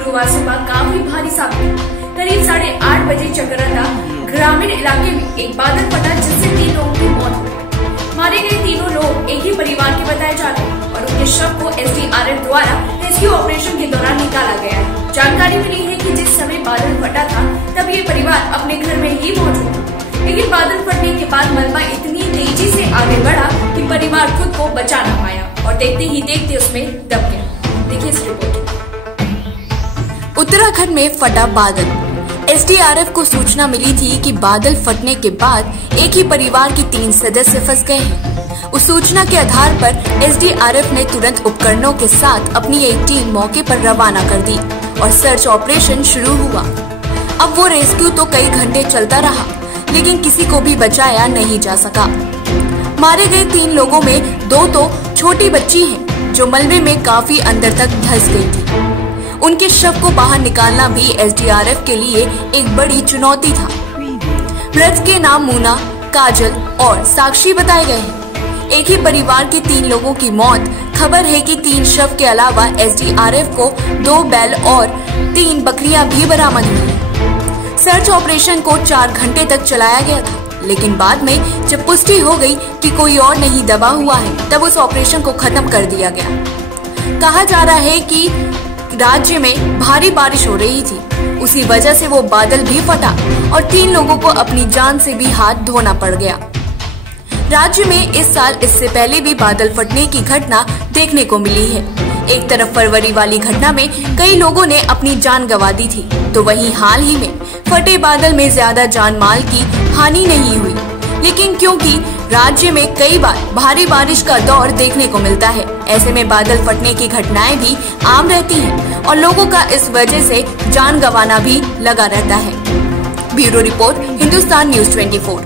गुरुवार सुबह काफी भारी साबित हुआ। करीब 8:30 बजे चकराता ग्रामीण इलाके में एक बादल फटा जिससे 3 लोगों की मौत हो गई। मारे गए तीनों लोग एक ही परिवार के बताए जा रहे हैं और उनके शव को SDRF द्वारा रेस्क्यू ऑपरेशन के दौरान निकाला गया है। जानकारी मिली है कि जिस समय बादल फटा था तब ये परिवार अपने घर में ही मौजूद था, लेकिन बादल फटने के बाद मलबा इतनी तेजी से आगे बढ़ा कि परिवार खुद को बचा न पाया और देखते ही देखते उसमें दब गया। देखिए इस रिपोर्ट। उत्तराखंड में फटा बादल। SDRF को सूचना मिली थी कि बादल फटने के बाद एक ही परिवार के 3 सदस्य फंस गए हैं। उस सूचना के आधार पर SDRF ने तुरंत उपकरणों के साथ अपनी एक टीम मौके पर रवाना कर दी और सर्च ऑपरेशन शुरू हुआ। अब वो रेस्क्यू तो कई घंटे चलता रहा, लेकिन किसी को भी बचाया नहीं जा सका। मारे गए 3 लोगों में 2 तो छोटी बच्ची हैं, जो मलबे में काफी अंदर तक धंस गई थी। उनके शव को बाहर निकालना भी SDRF के लिए एक बड़ी चुनौती था। मृत के नाम मूना, काजल और साक्षी बताए गए हैं। एक ही परिवार के 3 लोगों की मौत। खबर है कि 3 शव के अलावा SDRF को 2 बैल और 3 बकरियां भी बरामद हुई। सर्च ऑपरेशन को 4 घंटे तक चलाया गया था, लेकिन बाद में जब पुष्टि हो गई कि कोई और नहीं दबा हुआ है, तब उस ऑपरेशन को खत्म कर दिया गया। कहा जा रहा है कि राज्य में भारी बारिश हो रही थी, उसी वजह से वो बादल भी फटा और 3 लोगों को अपनी जान से भी हाथ धोना पड़ गया। राज्य में इस साल इससे पहले भी बादल फटने की घटना देखने को मिली है। एक तरफ फरवरी वाली घटना में कई लोगों ने अपनी जान गंवा दी थी, तो वहीं हाल ही में फटे बादल में ज्यादा जान माल की हानि नहीं हुई। लेकिन क्योंकि राज्य में कई बार भारी बारिश का दौर देखने को मिलता है, ऐसे में बादल फटने की घटनाएं भी आम रहती हैं और लोगों का इस वजह से जान गंवाना भी लगा रहता है। Bureau report, Hindustan news 24।